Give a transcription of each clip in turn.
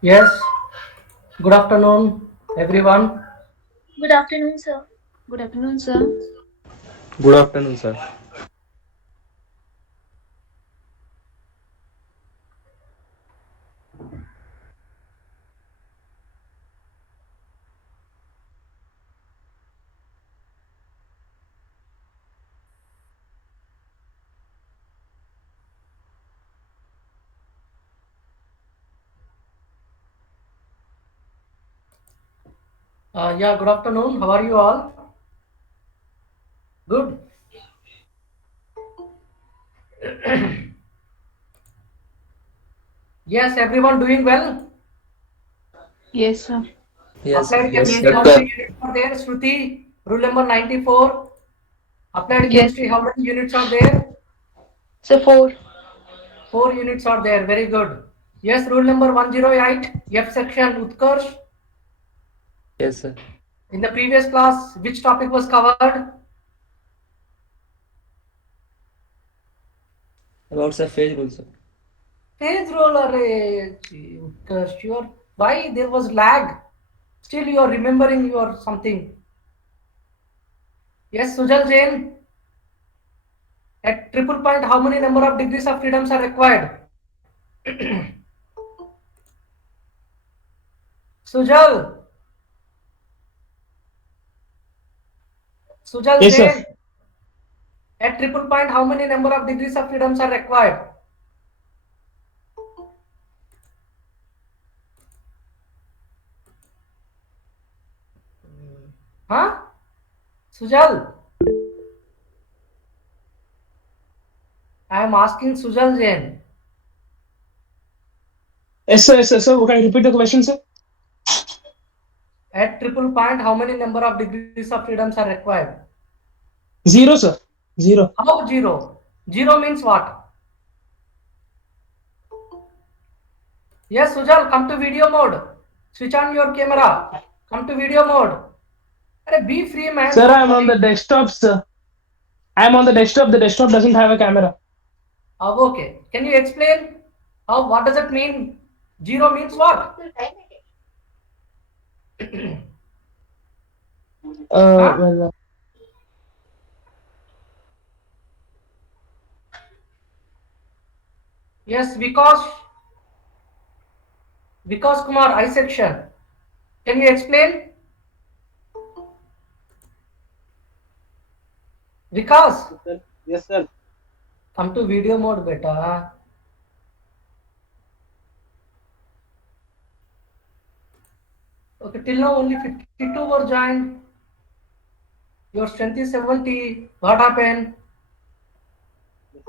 Yes, good afternoon, everyone. Good afternoon, sir. Good afternoon, sir. Good afternoon, sir. Yeah, good afternoon. How are you all? Good. Yes, everyone doing well. Yes, sir. Yes, Applied yes, Yes, chemistry, sir. how sir. many units are there? Shruti, rule number 94. Applied Yes, chemistry, how many units are there? so 4. 4 units are there. Very good. Yes, rule number 108, F section, Utkarsh. Yes, sir. In the previous class, which topic was covered? About the phase rule, sir. Phase roller, Utkarsh. Why there was lag? Still you are remembering your something. Yes, Sujal Jain. At triple point, how many number of degrees of freedoms are required? Sujal, Sujal Yes, sir. Jain. At triple point, how many number of degrees of freedoms are required? Huh? Sujal, I am asking Sujal Jain. Yes, sir. Yes, sir. Sir, can you repeat the question, sir? At triple point, how many number of degrees of freedoms are required? Zero, sir. Zero. How zero? Zero means what? Yes, Sujal, come to video mode. Switch on your camera. Come to video mode. Be free, man. Sir, Stop I'm on the worrying. desktop, sir. I'm on the desktop. The desktop doesn't have a camera. Okay. Can you explain? How? What does it mean? Zero means what? Huh? Well, Yes, because Kumar, I section. Can you explain? Vikas, Yes, sir. Yes, sir. come to video mode, beta. Okay, till now only 52 were joined. Your strength is 70. What happened? Yes,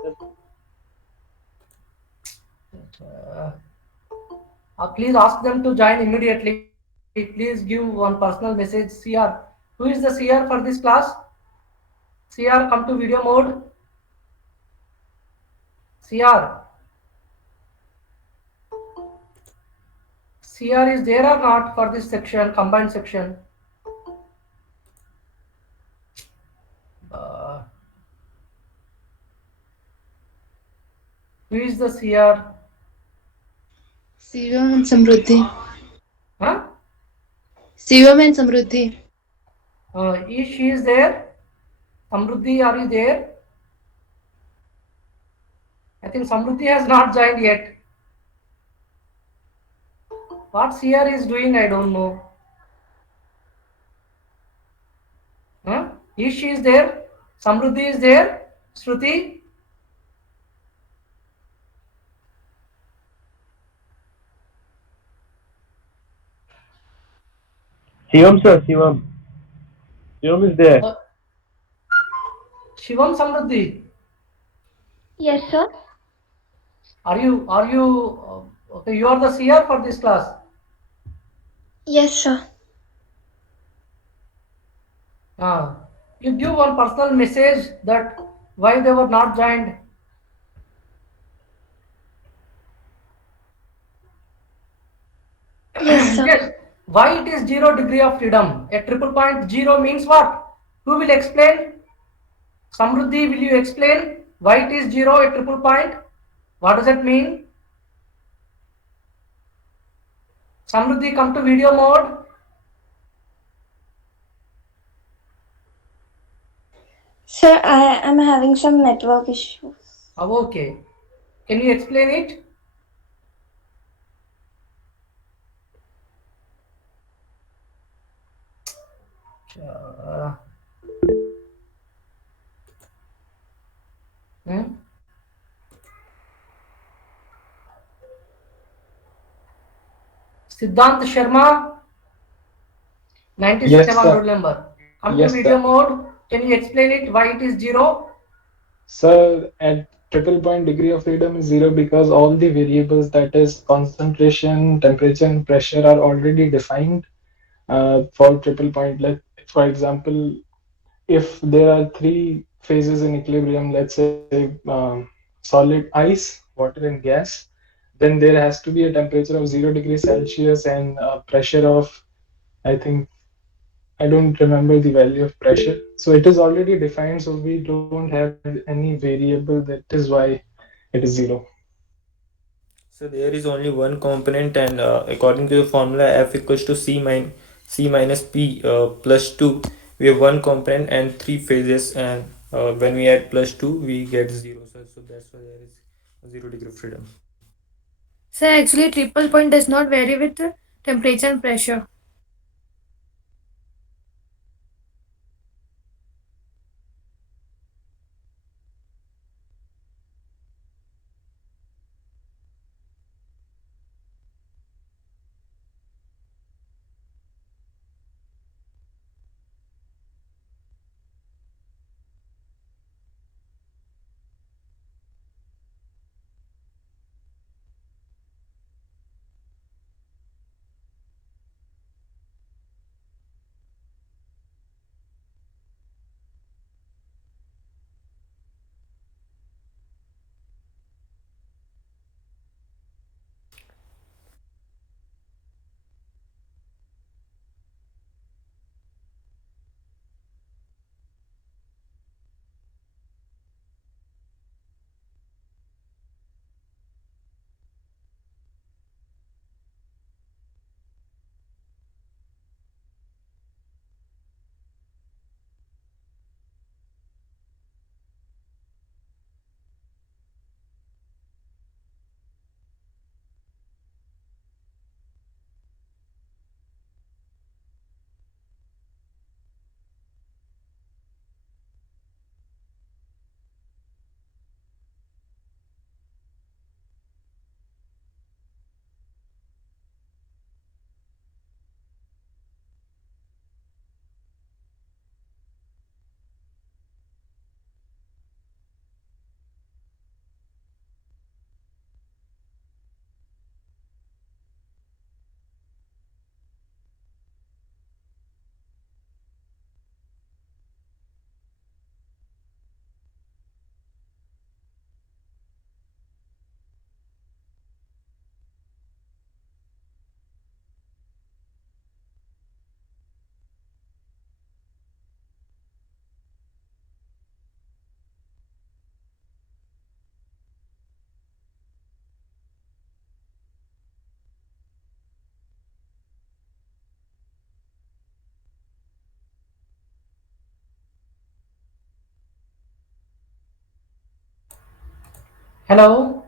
sir. Uh, please ask them to join immediately. Please give one personal message. CR. Who is the CR for this class? CR, come to video mode. CR. CR is there or not for this section, combined section? Uh, who is the CR? Shivam and Samruddhi. Huh? Shivam and Samruddhi. Is she is there? Samruddhi, are you there? I think Samruddhi has not joined yet. What CR is doing, I don't know. Huh? Is she is there? Samruddhi is there? Shruti? Shivam, sir. Shivam. Shivam is there. Uh, Shivam Samruddhi? Yes, sir. Okay, you are the CR for this class. Yes, sir. You give one personal message that why they were not joined. Yes, sir. Yes. Why it is 0 degree of freedom? A triple point zero means what? Who will explain? Samruddhi, will you explain why it is 0 a triple point? What does it mean? Samruddhi, come to video mode. Sir, I am having some network issues. Oh, okay. Can you explain it? Uh, hmm? Siddhant Sharma, 97 Yes, sir. roll number. Come to Yes, video sir. mode. Can you explain it why it is 0? Sir, at triple point degree of freedom is zero because all the variables, that is concentration, temperature, and pressure, are already defined for triple point. Like, for example, if there are three phases in equilibrium, let's say solid, ice, water, and gas, then there has to be a temperature of 0 degrees Celsius and a pressure of, I think, I don't remember the value of pressure. So it is already defined, so we don't have any variable. That is why it is zero. So there is only one component, and according to the formula F equals to C minus P plus 2, we have one component and three phases, and when we add plus 2, we get 0. So that's why there is a 0 degree of freedom. Sir, actually, triple point does not vary with the temperature and pressure. Hello?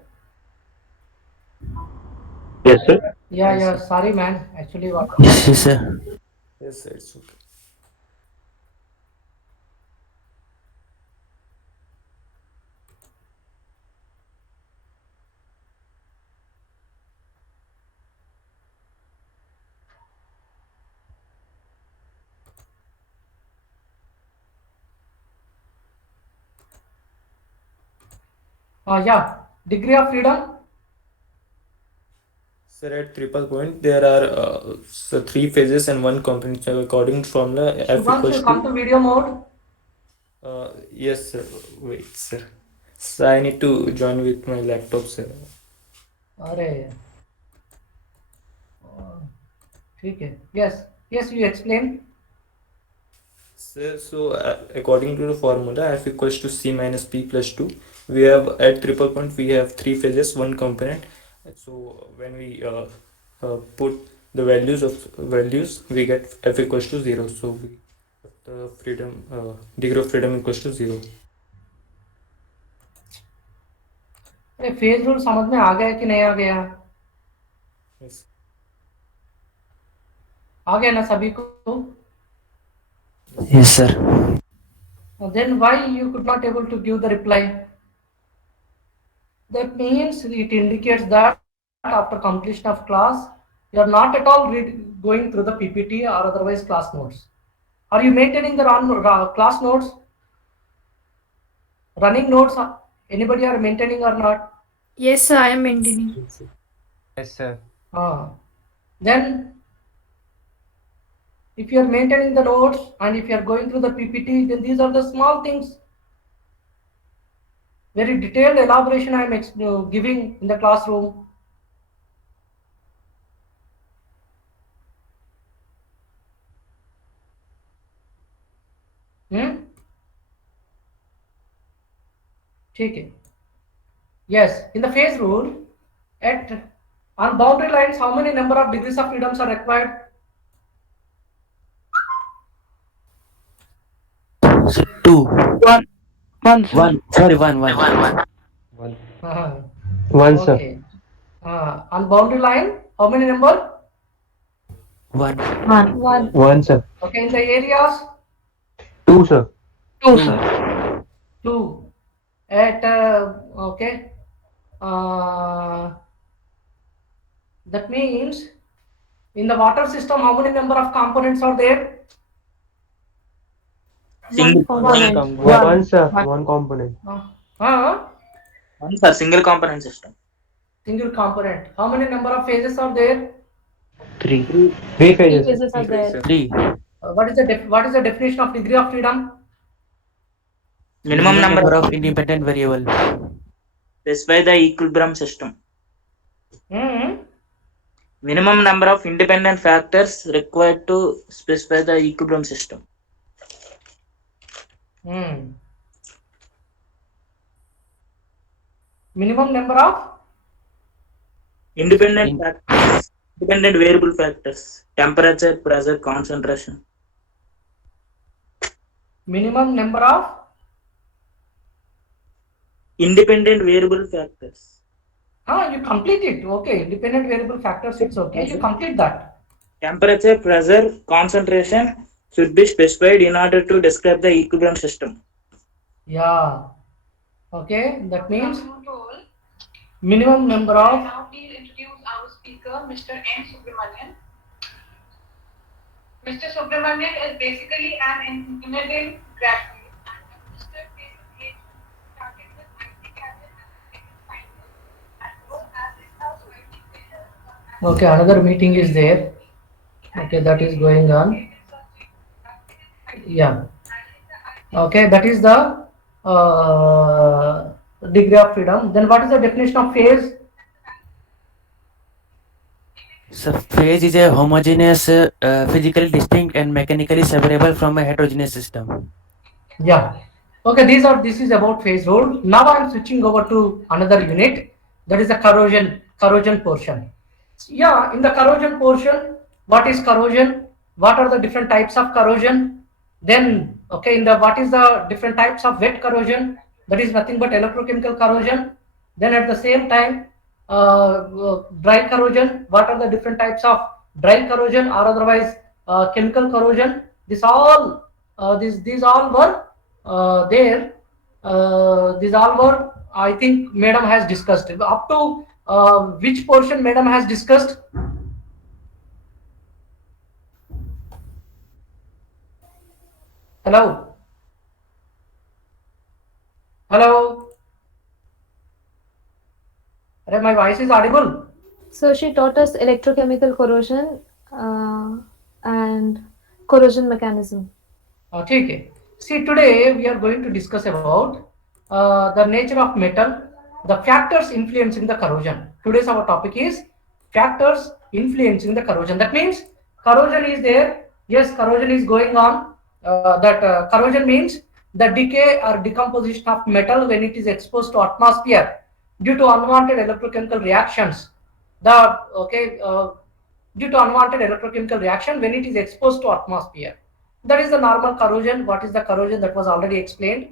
Yes, sir. Yeah, Yes, yeah. sir. Sorry, man. Actually, what? Yes, sir. Yes, sir, it's okay. Yeah. Degree of freedom. Sir, at triple point, there are so three phases and one component. So according to formula F equals Shubhanshu, come to to video mode. yes, sir. Wait, sir. So I need to join with my laptop, sir. अरे ठीक है. Yes, yes. You explain. So, according to the formula F equals to C minus P plus 2, we have at triple point we have three phases, one component. So when we put the values, we get F equals to 0. So we the freedom degree of freedom equals to 0. अरे phase rule समझ में आ गया कि नहीं आ गया? Yes. आ गया ना सभी को? Yes, sir. Then why you could not able to give the reply? That means it indicates that after completion of class, you are not at all going through the PPT or otherwise class notes. Are you maintaining the class notes? Running notes? Anybody are maintaining or not? Yes, sir, I am maintaining. Yes, sir. Then if you are maintaining the notes and if you are going through the PPT, then these are the small things. Very detailed elaboration I am giving in the classroom. ठीक है. Yes, in the phase rule, on boundary lines, how many number of degrees of freedoms are required? So 2. One, sir. 1. Sorry, 1. One, sir. Okay. On boundary line, how many number? 1. One, sir. Okay, in the areas, 2, sir. 2, sir. 2. At okay. That means in the water system, how many number of components are there? Single Component. One, sir. One component. one, sir. Single component system. Single component. How many number of phases are there? 3. 3 phases. are there. 3. What is the definition of degree of freedom? Minimum number of independent variable. specify the equilibrium system. Minimum number of independent factors required to specify the equilibrium system. Minimum number of Independent factors, independent variable factors, temperature, pressure, concentration. minimum number of Independent variable factors. you complete it. Okay, independent variable factors, it's okay. You complete that. Temperature, pressure, concentration should be specified in order to describe the equilibrium system. Yeah. Okay, that means minimum number of. Now please introduce our speaker, Mr. N. Subramanian. Mr. Subramanian is basically an engineering graduate and a registered patent agent, started with IT cabinet and scientist, as well as his housewife. Okay, another meeting is there. Okay, that is going on. Yeah. Okay, that is the degree of freedom. Then what is the definition of phase? So phase is a homogeneous, physically distinct and mechanically separable from a heterogeneous system. Yeah. Okay, this is about phase rule. Now I am switching over to another unit, that is the corrosion portion. Yeah, in the corrosion portion, what is corrosion? What are the different types of corrosion? Then okay, in the what is the different types of wet corrosion? That is nothing but electrochemical corrosion. Then at the same time, dry corrosion. What are the different types of dry corrosion or otherwise chemical corrosion? These all were there. These all were, I think, Madam has discussed. Up to which portion Madam has discussed? Hello. Hello. My voice is audible. So she taught us electrochemical corrosion and corrosion mechanism. Okay. See, today we are going to discuss about the nature of metal, the factors influencing the corrosion. Today's our topic is factors influencing the corrosion. That means corrosion is there. Yes, corrosion is going on. corrosion means the decay or decomposition of metal when it is exposed to atmosphere due to unwanted electrochemical reactions. Due to unwanted electrochemical reaction when it is exposed to atmosphere. That is the normal corrosion. What is the corrosion? That was already explained.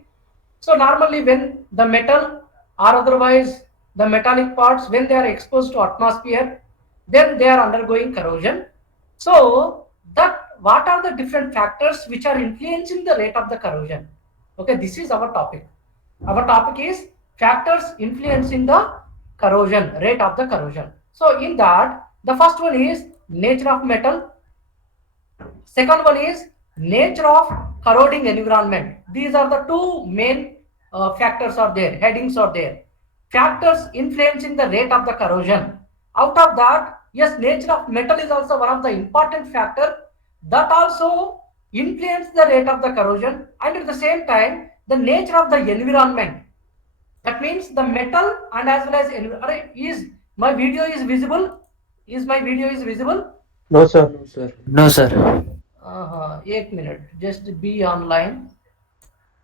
So normally when the metal or otherwise the metallic parts, when they are exposed to atmosphere, then they are undergoing corrosion. So that what are the different factors which are influencing the rate of the corrosion? Okay, this is our topic. Our topic is factors influencing the corrosion, rate of the corrosion. So in that, the first one is nature of metal. Second one is nature of corroding environment. These are the two main factors are there, headings are there. Factors influencing the rate of the corrosion. Out of that, yes, nature of metal is also one of the important factor that also influence the rate of the corrosion, and at the same time, the nature of the environment. That means the metal and as well as is my video is visible? Is my video is visible? No, sir. No, sir. No, sir. 1 minute, just be online.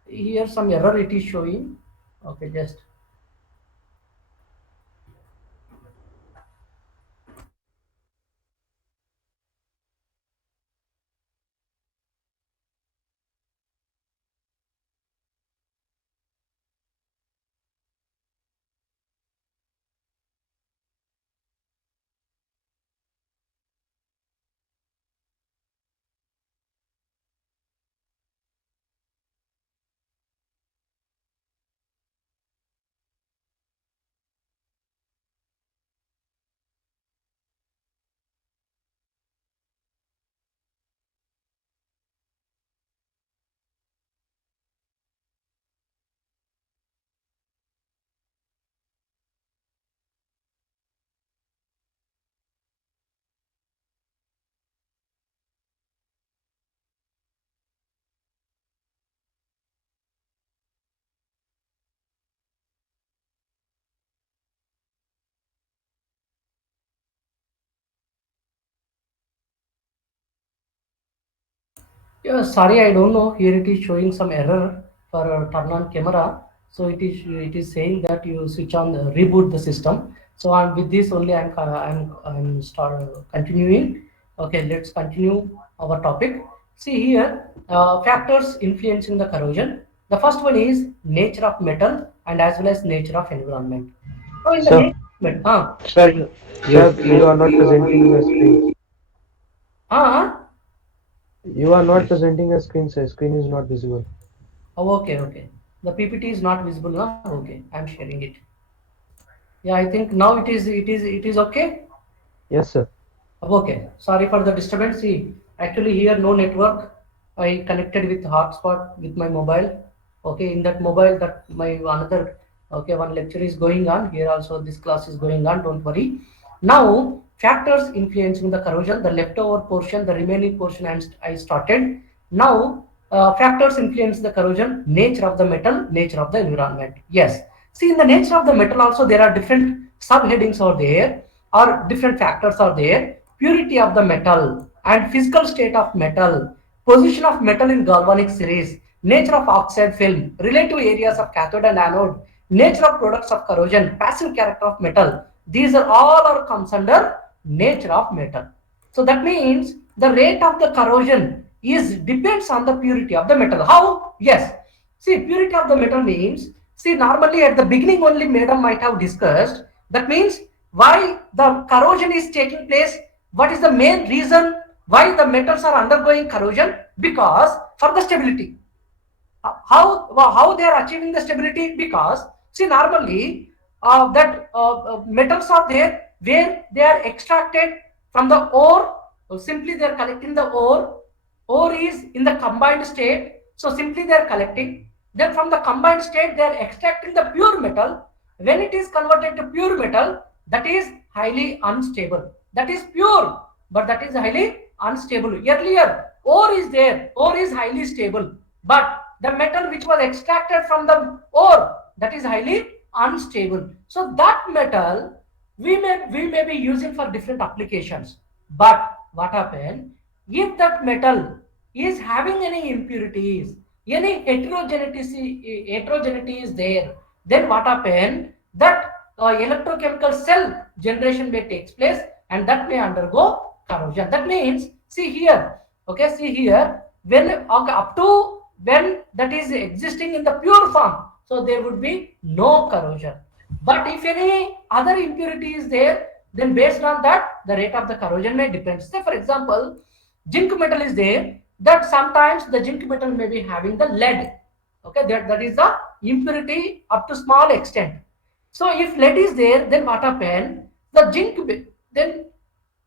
Here some error it is showing. Okay, just yeah, sorry, I don't know. Here it is showing some error for turn on camera. So it is saying that you switch on reboot the system. So I'm with this only. I'm start continuing. Okay, let's continue our topic. See here, factors influencing the corrosion. The first one is nature of metal and as well as nature of environment. So in the Sir. nature of metal, Sir, you are not presenting a screen. You are not presenting a screen, sir. Screen is not visible. Oh, okay. The PPT is not visible now. Okay, I'm sharing it. Yeah, I think now it is okay. Yes, sir. Okay, sorry for the disturbance. See, actually here no network. I connected with hotspot with my mobile. Okay, in that mobile that my another one lecture is going on. Here also this class is going on. Don't worry. Now factors influencing the corrosion. The leftover portion, the remaining portion I started. Now factors influence the corrosion. Nature of the metal, nature of the environment. Yes. See, in the nature of the metal also there are different subheadings are there or different factors are there. Purity of the metal and physical state of metal, position of metal in galvanic series, nature of oxide film, relative areas of cathode and anode, nature of products of corrosion, passive character of metal. These are all are comes under nature of metal. So that means the rate of the corrosion is depends on the purity of the metal. How? Yes. See, purity of the metal means, see, normally at the beginning only madam might have discussed. That means why the corrosion is taking place. What is the main reason why the metals are undergoing corrosion? Because for the stability. How they are achieving the stability? Because see, normally metals are there where they are extracted from the ore. Simply they are collecting the ore. Ore is in the combined state. So simply they are collecting. Then from the combined state they are extracting the pure metal. When it is converted to pure metal, that is highly unstable. That is pure, but that is highly unstable. Earlier, ore is there. Ore is highly stable, but the metal which was extracted from the ore, that is highly unstable. So that metal we may be using for different applications. But what happened if that metal is having any impurities, any heterogeneity is there, then what happen? That electrochemical cell generation may takes place, and that may undergo corrosion. That means, see here, okay, see here, when okay, up to when that is existing in the pure form, so there would be no corrosion. But if any other impurity is there, then based on that, the rate of the corrosion may depend. Say, for example, zinc metal is there, that sometimes the zinc metal may be having the lead. Okay, that is the impurity up to small extent. So if lead is there, then what happen? The then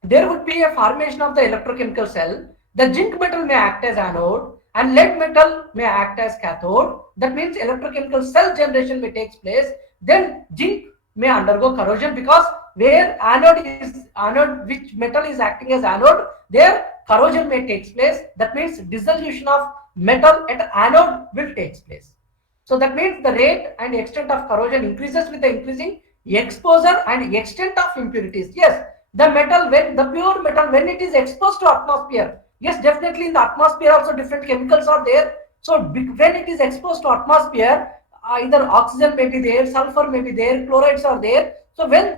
there would be a formation of the electrochemical cell. The zinc metal may act as anode and lead metal may act as cathode. That means electrochemical cell generation may takes place. Then zinc may undergo corrosion, because where anode, which metal is acting as anode, there corrosion may takes place. That means dissolution of metal at anode will takes place. So that means the rate and extent of corrosion increases with the increasing exposure and extent of impurities. Yes, the metal, when the pure metal, when it is exposed to atmosphere, yes, definitely in the atmosphere also different chemicals are there. So when it is exposed to atmosphere, either oxygen may be there, sulfur may be there, chlorides are there. So when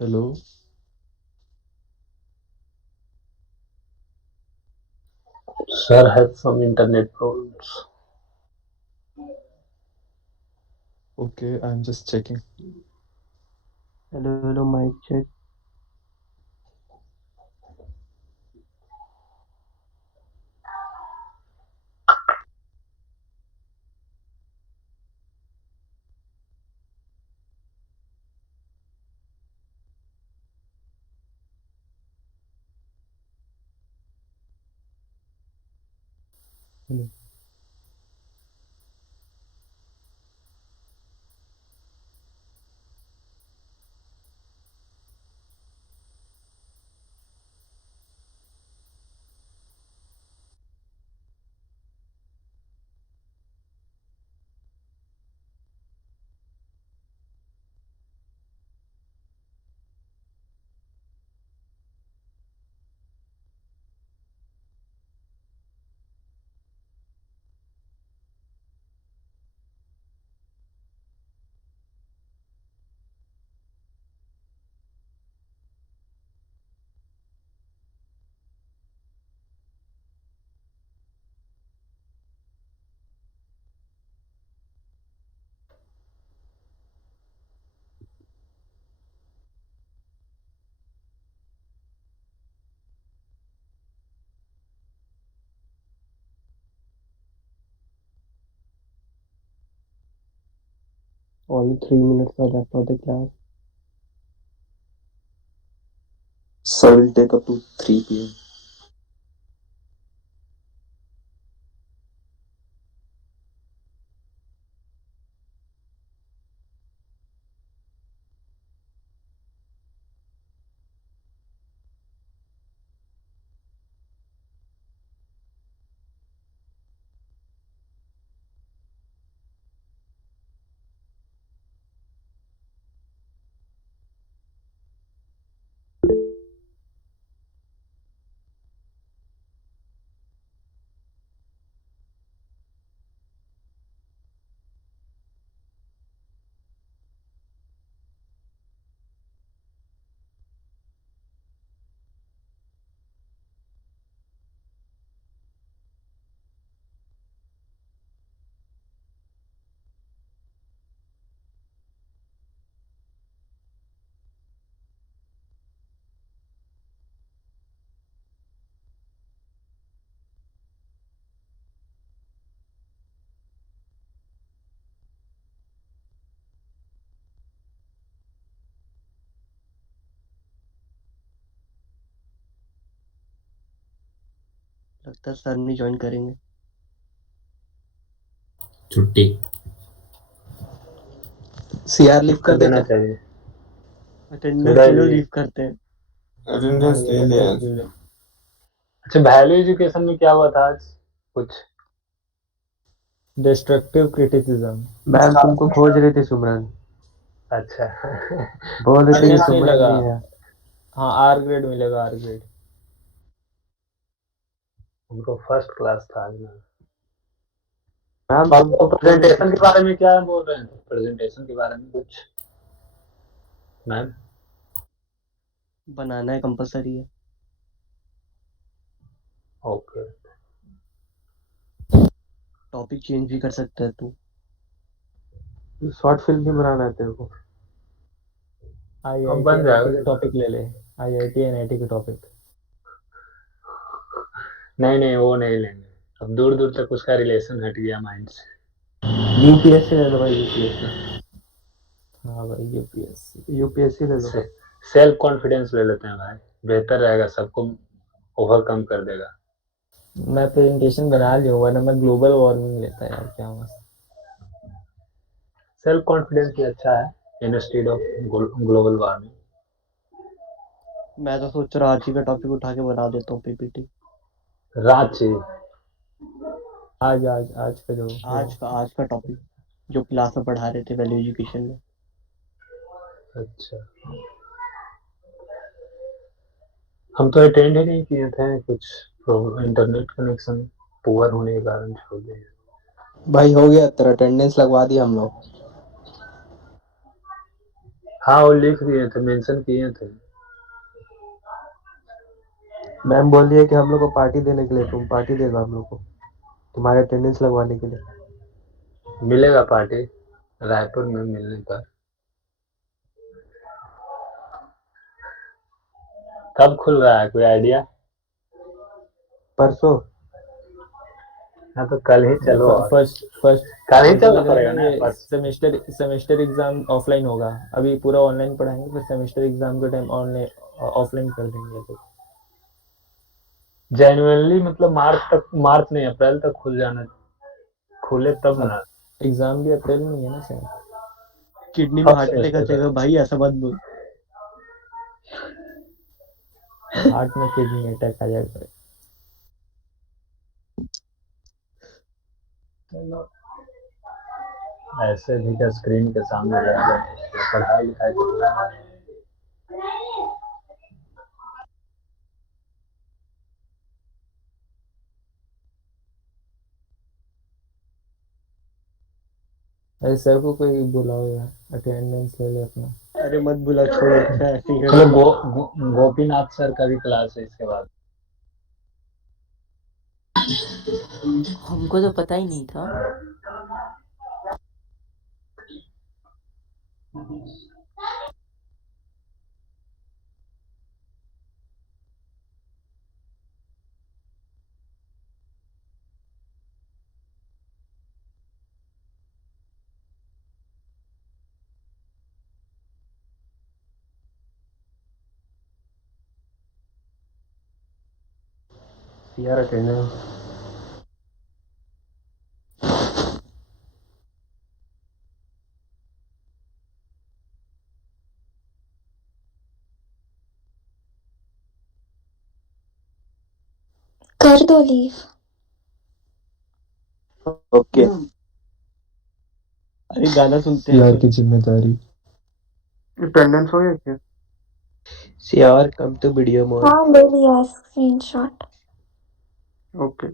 Hello. Sir had some internet problems. Okay, I'm just checking. Hello, mic check. Hello. Only 3 minutes are left for the class. Sir will take up to 3 p.m. लगता है sir नहीं join करेंगे। छुट्टी CR लिख कर देना चाहिए। Attendance ले लो, लीव करते हैं। अटेंडेंस ले ले यार। अच्छा, वैल्यू एजुकेशन में क्या हुआ था आज? कुछ डिस्ट्रक्टिव क्रिटिसिज्म। मैम तुमको खोज रही थी सिमरन, अच्छा बोल रही थी कि अटेंडेंस नहीं सिमरन लगा। नहीं है। हाँ, आर ग्रेड मिलेगा, आर ग्रेड। उनको फर्स्ट क्लास था आज ना। मैम तो तुमको प्रेजेंटेशन के बारे में क्या बोल रहे हैं? प्रेजेंटेशन के बारे में कुछ मैम? बनाना है, कंपलसरी है। ओके, टॉपिक चेंज भी कर सकता है तू। शॉर्ट फिल्म भी बनाना है तेरे को। अब बन जाएगा के टॉपिक ले ले, IIT NIT के टॉपिक। नहीं वो नहीं लेंगे, अब दूर दूर तक उसका रिलेशन हट गया माइंड से। यूपीएससी ले लो भाई, यूपीएससी। हाँ भाई, यूपीएससी ले लो। सेल्फ कॉन्फिडेंस ले लेते हैं भाई, बेहतर रहेगा, सबको ओवरकम कर देगा। मैं प्रेजेंटेशन बना लिया, वरना मैं ग्लोबल वार्मिंग लेता यार, क्या मस्त। सेल्फ कॉन्फिडेंस भी अच्छा है इंस्टेड ऑफ ग्लोबल वार्मिंग। मैं तो सोच रहा रांची का टॉपिक उठा के बना देता हूँ पीपीटी। रांची आज का जो आज का टॉपिक जो क्लास में पढ़ा रहे थे वैल्यू एजुकेशन में। अच्छा, हम तो अटेंड ही नहीं किए थे, कुछ इंटरनेट कनेक्शन पुअर होने के कारण छोड़ दिए। भाई हो गया तेरा, अटेंडेंस लगवा दिया हम लोग। हाँ वो लिख दिए थे, मेंशन किए थे। मैम बोल रही है कि हम लोग को पार्टी देने के लिए, तुम पार्टी देगा हम लोग को तुम्हारे अटेंडेंस लगवाने के लिए। मिलेगा पार्टी रायपुर में मिलने पर। कब खुल रहा है, कोई आइडिया? परसों। हाँ तो कल ही चलो। फर्स्ट कल ही चलना पड़ेगा ना। सेमेस्टर एग्जाम ऑफलाइन होगा, अभी पूरा ऑनलाइन पढ़ाएंगे, फिर सेमेस्टर एग्जाम के टाइम ऑनलाइन ऑफलाइन कर देंगे। तो जेन्युइनली मतलब मार्च नहीं, अप्रैल तक खुल जाना, खुले तब ना। एग्जाम भी अप्रैल में ही है ना शायद। किडनी में हार्ट अटैक आ जाएगा भाई, ऐसा मत बोल। हार्ट में किडनी अटैक आ जाएगा। ऐसे भी क्या स्क्रीन के सामने रहेगा, पढ़ाई लिखाई तो अरे सर को कोई बुलाओ यार, अटेंडेंस ले ले अपना। अरे मत बुला, छोड़ो। चलो गोपीनाथ सर का भी क्लास है इसके बाद। हमको तो पता ही नहीं था। यार अटेंडेंस कर दो लीव। ओके। अरे गाना सुनते हैं। सीआर की जिम्मेदारी। अटेंडेंस हो गया क्या? CR come to video mode. हाँ ले लिया स्क्रीनशॉट। ओके।